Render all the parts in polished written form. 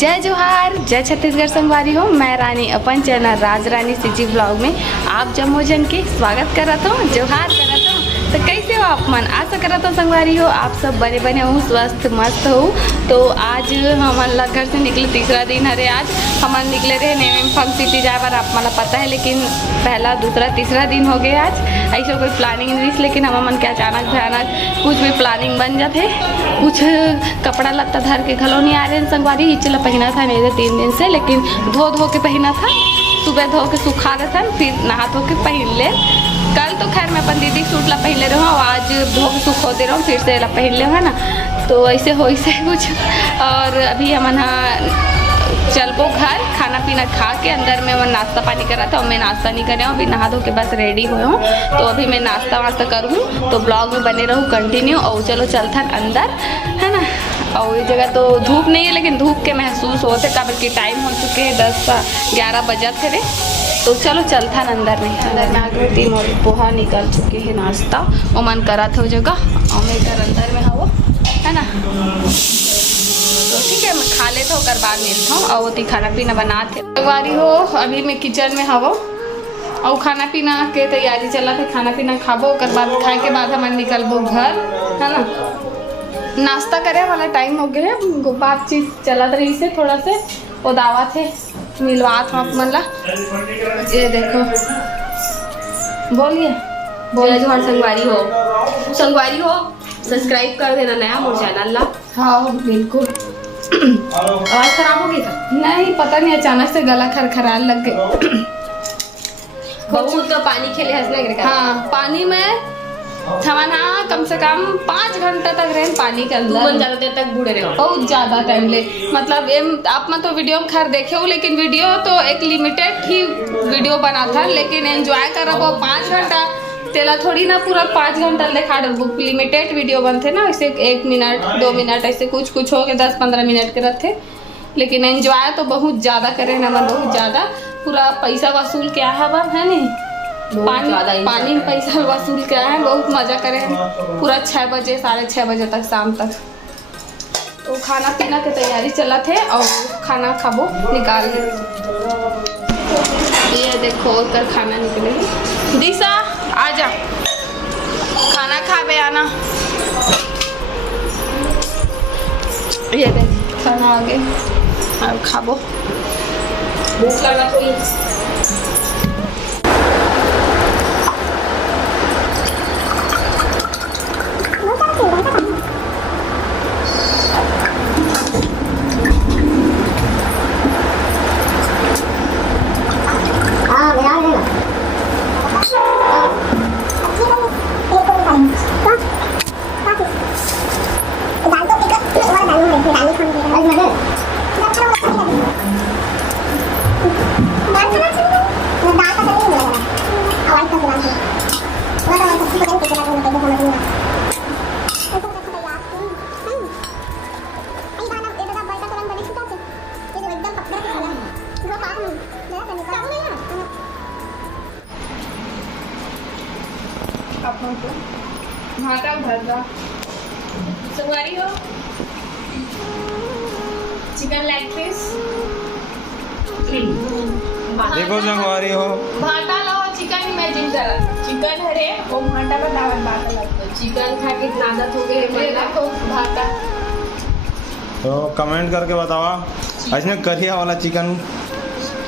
जय जोहार, जय छत्तीसगढ़ संगवारी हो। मैं रानी अपन चैनल राज रानी सीजी ब्लॉग में आप जम्मो जन के स्वागत करत हूँ, जोहार करत हूँ। तो कैसे हो आप मन? आशा करत हूँ संगवारी हो आप सब बने बने हो, स्वस्थ मस्त हो। तो आज हमारा घर से निकले तीसरा दिन हरे। आज हम निकले रहे नेम फंक सिटी जाए पर, आप मला पता है, लेकिन पहला दूसरा तीसरा दिन हो गया आज। ऐसा कोई प्लानिंग नहीं, लेकिन हम मन के अचानक भयानक कुछ भी प्लानिंग बन जाते। कुछ कपड़ा लत्ता धर के घलो नहीं आ रहे हैं संगवारी। हिचला पहना था मेरे 3 दिन से, लेकिन धो के पहना था। सुबह धो के सुखा रहे था, फिर नहा धो के पहन ले। कल तो खैर मैं अपन दीदी सूट ला पहन ले रहा हूँ, आज धो के सुखो दे रहा हूँ, फिर से ला पहन ले है ना। तो ऐसे हो ऐसे कुछ। और अभी हम चलबो घर, खाना पीना खा के अंदर में मैं नाश्ता पानी करा था और मैं नाश्ता नहीं कर रहा हूँ। अभी नहा धो के बस रेडी हुए हूँ, तो अभी मैं नाश्ता वास्ता करूँ। तो ब्लॉग में बने रहूँ कंटिन्यू। और चलो चलता अंदर है ना। और ये जगह तो धूप नहीं है, लेकिन धूप के महसूस होते काबर की टाइम हो चुके हैं 10-11 बजे थे। तो चलो चलता अंदर में। अंदर में आगे 3 और पोहा निकल चुके हैं नाश्ता और मन करा था वो जगह। और मैं घर अंदर में हूँ है ना। तो ठीक है, मैं खा लेता हूँ, बाद मिलता हूँ। और वो खाना पीना बनाते संगवारी हो। अभी मैं किचन में हवो और खाना पीना के तैयारी चला थे। खाना पीना खाबो, बाद खाए के बाद हम निकलबो घर है ना। नाश्ता करे वाला टाइम हो गया है। बातचीत चला रही से थोड़ा से वो दावा थे मिलवात हम मन ला। ये देखो, बोलिए बोला जो हर संगवारी हो सब्सक्राइब कर देना नया मोर चैनल ला। हाँ बिल्कुल। आवाज खराब हो गई था? नहीं पता नहीं, अचानक से गला खरखराने लग गए। बहुत तो पानी खेले हंसने के। हाँ, पानी में थमाना कम से कम 5 घंटा तक रहे पानी के अंदर। ज्यादा देर तक बूढ़े रहे, बहुत ज्यादा टाइम ले। मतलब आप मैं तो वीडियो में खैर देखे हो, लेकिन वीडियो तो एक लिमिटेड ही वीडियो बना था, लेकिन एंजॉय कर वो 5 घंटा तेला थोड़ी ना पूरा 5 घंटा देखा। लिमिटेड वीडियो बनते ना, ऐसे 1 मिनट 2 मिनट ऐसे कुछ हो के 10-15 मिनट के रहते। लेकिन एंजॉय तो बहुत ज्यादा करे ना, बहुत ज्यादा। पूरा पैसा वसूल क्या है बात है नहीं, पानी में पैसा वसूल किया है, बहुत मजा करे हैं। पूरा 6 बजे 6:30 बजे तक शाम तक। तो खाना पीना की तैयारी चला थे और खाना खाबो निकाल ले। ये देखो कर खाना निकलेगी। दिशा आजा, खाना खाबे आना। ये देख खाना आ गया और खाबो। भूख लगा कोई भाटा उधर जा। संगवारी हो। चिकन लेग पीस देखो संगवारी हो। भाटा लाओ, चिकन इमेजिन करा। चिकन हरे वो भाटा का दावत बात लगता है। चिकन खा के इतना आदत हो गए देखो भाटा। तो कमेंट करके बतावा ऐसे करिया वाला चिकन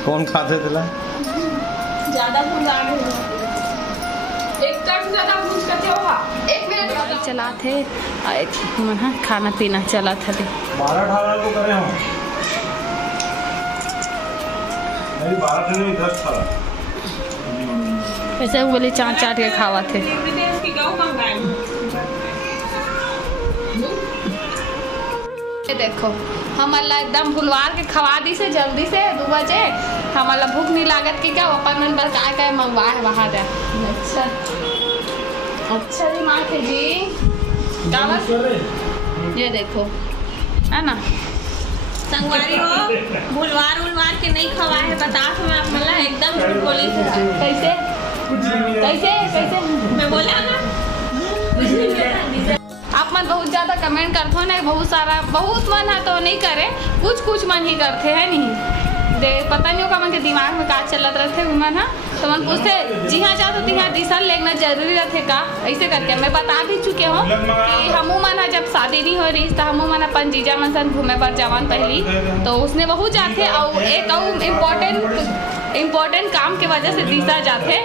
कौन खाते थे? ज्यादा भूजा एक कट ज्यादा भूज करते होगा। 1 मिनट चला थे खाना पीना चला था। 12-18 को करे हो नहीं, 12 नहीं 10 था ऐसे बोले चाट के खावा थे। ये देखो हम अल्लाह एकदम भुलवार के खवा दी से जल्दी से 2 बजे। हमारा भूख नहीं लागत कि क्या अपन मन बस क्या मंगवा है वहाँ जा। अच्छा जी माँ के जी ये देखो है ना। संगवारी हो भुलवार के नहीं खवा है, बता मैं आप मला एकदम झूठ बोली थी। कैसे कैसे कैसे मैं बोला ना आप मन मन बहुत ज़्यादा कमेंट करते हो ना, बहुत मन है तो नहीं करे, कुछ मन ही करते हैं नहीं दे, पता नहीं होगा मन के दिमाग में का चलत रहते मन है, तो मन पूछते जिहाँ जाओ तो तिहाँ दिशा लेना जरूरी रहते का, ऐसे करके मैं बता भी चुके हो कि हमू मन है जब शादी नहीं हो रही तो हमू मन अपन जीजा मन सन घूमे पर जवान पहली तो उसने बहुत जाते और एक इम्पोर्टेंट काम के वजह से दिशा जाते।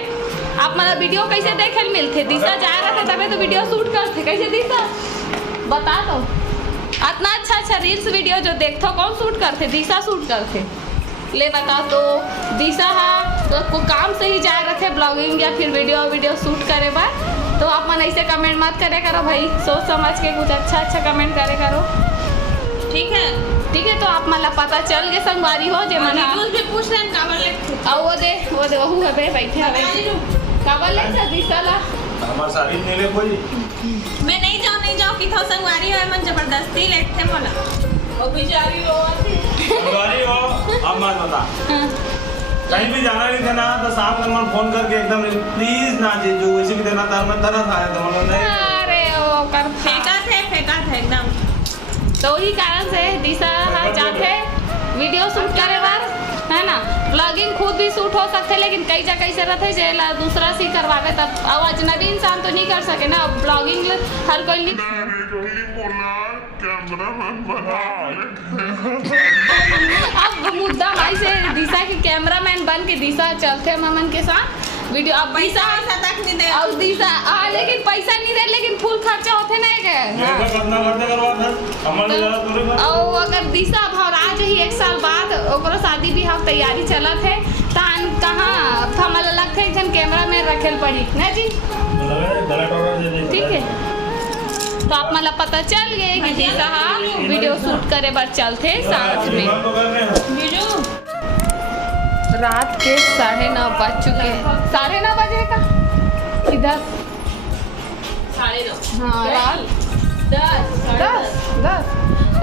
आप मतलब वीडियो कैसे देखे मिलते, दिशा जा रहे थे तभी तो वीडियो शूट करते, कैसे दिशा बता दो, इतना अच्छा रील्स वीडियो जो देखते हो कौन शूट करते, दिशा शूट करते, ले बताओ। तो दिशा तो काम से ही जा रहे थे ब्लॉगिंग या फिर वीडियो शूट करे बार, तो आप मन ऐसे कमेंट मत करे करो भाई, सोच समझ के कुछ अच्छा कमेंट करे करो, ठीक है। तो आप मतलब पता चल गए संगवारी हो जे मन भी पूछ रहे हैं काबर ले और वो दे वहू है बैठे हवे काबर ले दिशा ला हमार साड़ी नहीं ले कोई, मैं नहीं जाऊँ कि थो संगवारी है मन जबरदस्ती लेते मोला और बेचारी संगवारी हो। अब मत बता कहीं भी जाना नहीं था ना तो साहब का मन फोन करके एकदम प्लीज ना जीजू वैसे भी देना था, मैं तरस आया था मतलब नहीं, अरे वो कर फेंका थे एकदम, तो वही कारण से दिशा जाते वीडियो शूट करे बार है ना, ब्लॉगिंग खुद भी शूट हो सकते लेकिन कई जगह ऐसे रहते जेला दूसरा से करवावे, तब अब अजनबी इंसान तो नहीं कर सके ना, ब्लॉगिंग हर कोई नहीं। अब मुद्दा भाई से दिशा के कैमरामैन बन के दिशा चलते ममन के साथ वीडियो, अब पैसा तक नहीं दे और दिशा लेकिन पैसा नहीं दे लेकिन फुल खर्चा होते नहीं और अगर दिशा भौराज ही 1 साल बाद ओकरो शादी ब्याह तैयारी चलत है तहन कहाँ हमारा लगता है एक कैमरा में रखेल पड़ी ना जी, ठीक है। तो आप मतलब पता चल गए कि दिशा वीडियो शूट करे बार चलते साथ में। रात के 9:30 बज चुके हैं, 9:30 बजे का कि 10? 9:30 हाँ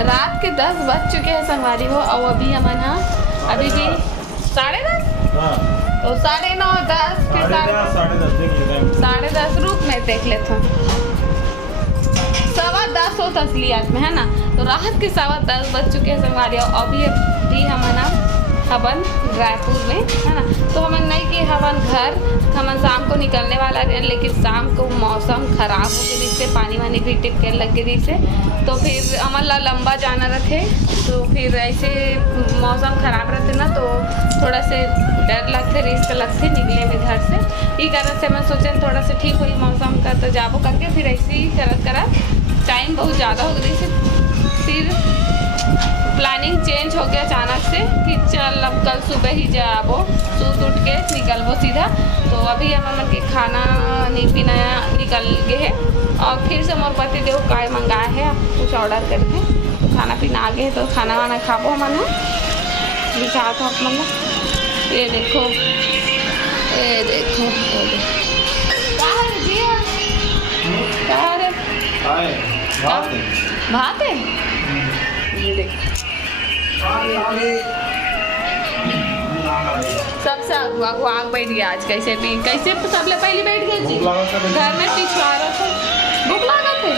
रात के 10 बज चुके हैं संगवारी हो, और अभी हम अभी भी 10:30 तो 9:30 10 फिर 10:30 रूप में देख लेते हैं 10:15 हो तसलियात में है ना, तो रात के 10:15 बज चुके हैं संगवारी हो, अभी हम हवन रायपुर में है ना, तो हम नहीं कि हवन घर हम शाम को निकलने वाला रहे लेकिन शाम को मौसम खराब हो गई से पानी वानी भी टिपके लग गई से, तो फिर हमारा लंबा जाना रखे, तो फिर ऐसे मौसम खराब रहते ना तो थोड़ा से डर लगते रिस्क लगते निकले में घर से, ये कारण से मैं सोचे थोड़ा सा ठीक हुई मौसम का तो जाबो करके फिर ऐसे ही करत टाइम बहुत ज़्यादा हो गई से फिर प्लानिंग चेंज हो गया अचानक से कि चल अब कल सुबह ही जाबो सूत उठ के निकलबो सीधा, तो अभी हम के खाना नहीं पीना निकल गए है और फिर से मोर पति देव काय मंगाए है कुछ ऑर्डर करके, तो खाना पीना आ गए तो खाना वाना खाबो मन दिखा था मन, ये देखो भात है ये देखो सबसे आग बैठ गया आज, कैसे सबले पहले बैठ गए जी घर में पिछवा रहा था, भूख लगा थे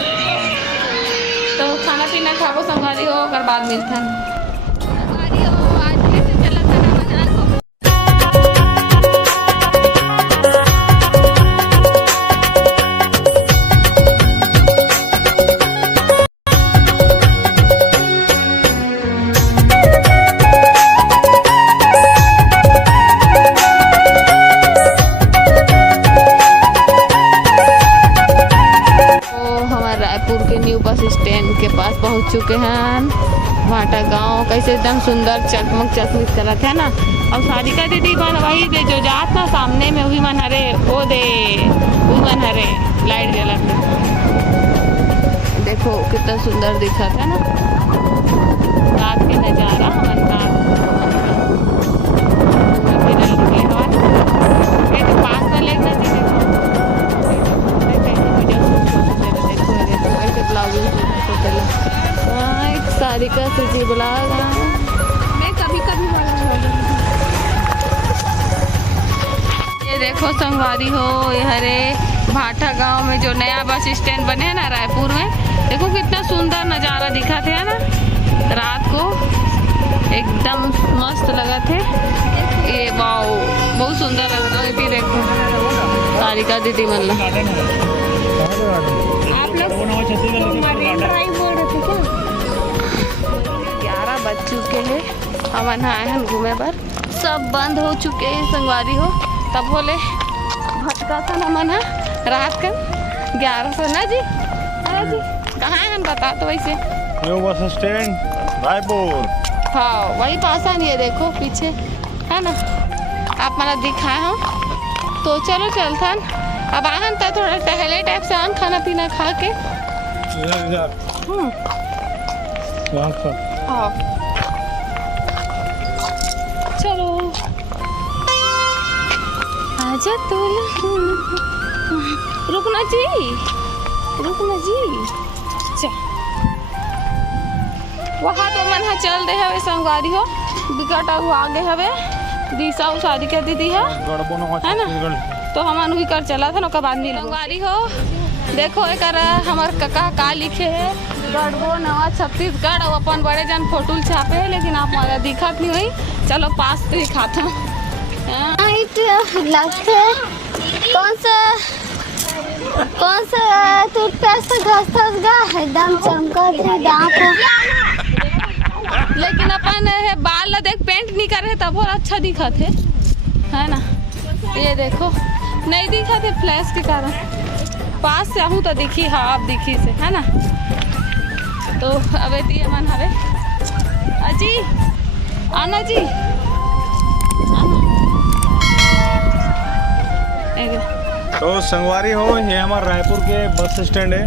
तो खाना पीना खाबो संगवारी हो और बाद मिलता है। बस स्टैंड के पास पहुंच चुके हैं, भाटा गांव कैसे एकदम सुंदर चकमक करत है ना, और सारिका दीदी बन वही दे जो जात ना सामने में वही मन हरे वो दे वही मन हरे लाइट जलत देखो कितना सुंदर दिखा था ना रात के नज़ारा हमन पास में लेना सारिका से जी बुला मैं कभी ये देखो संगवारी हो ये हरे भाटा गांव में जो नया बस स्टैंड बने है ना रायपुर में, देखो कितना सुंदर नज़ारा दिखा थे ना रात को, एकदम मस्त लगा थे। ये वाओ बहुत सुंदर लग रहा है। देखो सारिका दीदी मतलब आप लोग मरीन ड्राइव बोल रहे थे क्या? 11 बज चुके हैं, हमन आए हैं घूमे पर, सब बंद हो चुके हैं संगवारी हो। तब बोले भटका था नमन है रात का 11 से ना जी। अरे जी कहाँ हैं बता तो वैसे। New bus stand Raipur. हाँ वही पास है, देखो पीछे है ना, आप मला दिखाए हो तो चलो चलता। अब आहन तो थोड़ा टहले टाइप से आन, खाना पीना खा के। हाँ चलो आजा तो, रुकना जी, रुकना जी। वहाँ तो मन चल रहे हवे संगवारी हो, बिकट आगे हवे दिशा और शादी कर दीदी है ना, तो हम वही कर चला था ना बाद में संगवारी हो। देखो एक हमार कका का लिखे है गढ़बो नवा छत्तीसगढ़, और अपन बड़े जन फोटो छापे है, लेकिन आप हमारा दिखत नहीं हुई। चलो पास तो दिखाता हूँ। कौन सा टूथपेस्ट घसता एकदम चमकत है दांत। लेकिन अपन है बाल ला देख पेंट नहीं करे तब और अच्छा दिखा थे है ना। ये देखो नहीं दिखा थे फ्लैश के कारण, पास से आहूँ तो दिखी। हाँ अब दिखी से है ना। तो अबे दिए मन हवे अजी आना जी तो संगवारी हो, ये हमारे रायपुर के बस स्टैंड है,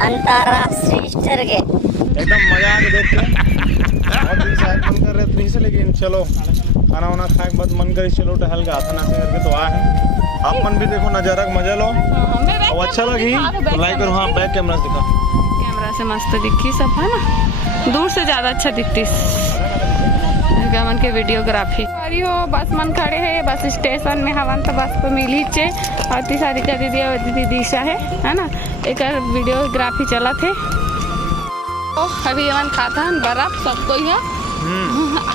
अंतरराष्ट्रीय स्तर के। एकदम मजा आ के देख के और दिन से मन कर रहे थे से, लेकिन चलो खाना वाना खाए के बाद मन करे चलो टहल के आता ना करके तो आए हैं। आप मन भी देखो नज़ारा का मजा लो और अच्छा लगी तो लाइक करो। हाँ बैक कैमरा से दिखा, कैमरा से मस्त दिखी सब है ना, दूर से ज़्यादा अच्छा दिखती मन के वीडियोग्राफी। सारी हो बस मन खड़े है बस स्टेशन में, हवन तो बस पे मिली चे और ती सारी का दीदी और दीदी दिशा है ना, एक वीडियोग्राफी चला थे। तो अभी हवन खाता है बर्फ सबको ही है।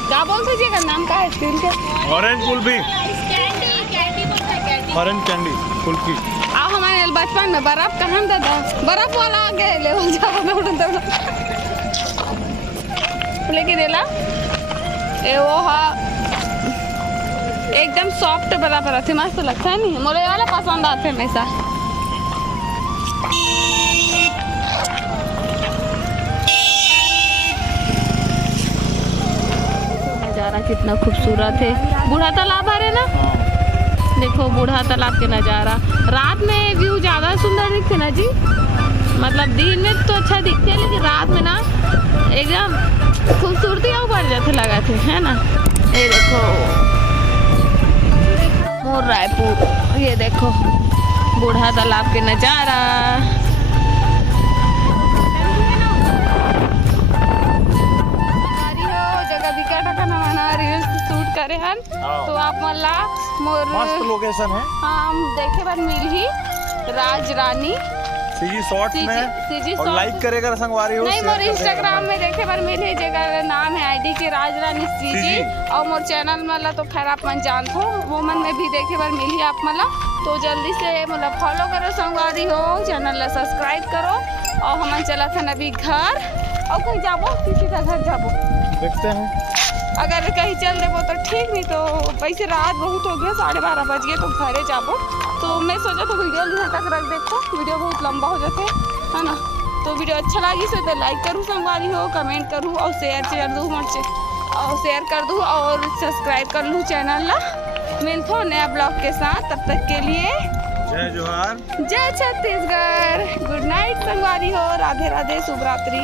क्या बोल दीजिएगा नाम का है स्टील के? Orange kulfi, orange candy kulfi. आओ हमारे बचपन में बर्फ कहाँ दादा, बर्फ वाला आ गए ले लेकिन देला ए वो हाँ एकदम सॉफ्ट बराबर आते, मस्त लगता है नहीं, मोरे वाला पसंद आते हमेशा। नज़ारा कितना खूबसूरत है, बूढ़ा तालाब आ रहे ना, देखो बूढ़ा तालाब के नज़ारा। रात में व्यू ज़्यादा सुंदर दिखते ना जी, मतलब दिन में तो अच्छा दिखते है लेकिन रात में ना एकदम खूबसूरती और बढ़ जाते लगा थे है ना। ये देखो मोर रायपुर, ये देखो बूढ़ा तालाब के नज़ारा। जगह बिकट का नवाना रील्स शूट करे हन, तो आप मला मोर मस्त लोकेशन है। हाँ हम देखे बार मिल ही राज रानी सीजी शॉर्ट्स में सीजी और लाइक करेगा संगवारी हो। नहीं मोर इंस्टाग्राम में देखे बार मिले, जगह नाम है आईडी के राज रानी सीजी, और मोर चैनल मला तो खैर आप मन जानते हो, वो मन में भी देखे बार मिली आप मला, तो जल्दी से मतलब फॉलो करो संगवारी हो, चैनल ला सब्सक्राइब करो। और हम चला था अभी घर, और कहीं जाबो किसी का घर जाबो देखते हैं, अगर कहीं चल देबो तो ठीक, नहीं तो वैसे रात बहुत हो गया 12:30 बज गए तो घरे जाबो। तो मैं सोचा तो वीडियो यहाँ तक रख देखो, वीडियो बहुत लंबा हो जाते है ना। तो वीडियो अच्छा लगी तो लाइक करूँ संगवारी हो, कमेंट करूँ और शेयर कर दूँ और शेयर कर दूँ और सब्सक्राइब कर लूँ चैनल ला। मिलते हो नया ब्लॉग के साथ, तब तक के लिए जय जोहार, जय छत्तीसगढ़, गुड नाइट संगवारी हो, राधे राधे, शुभ रात्रि।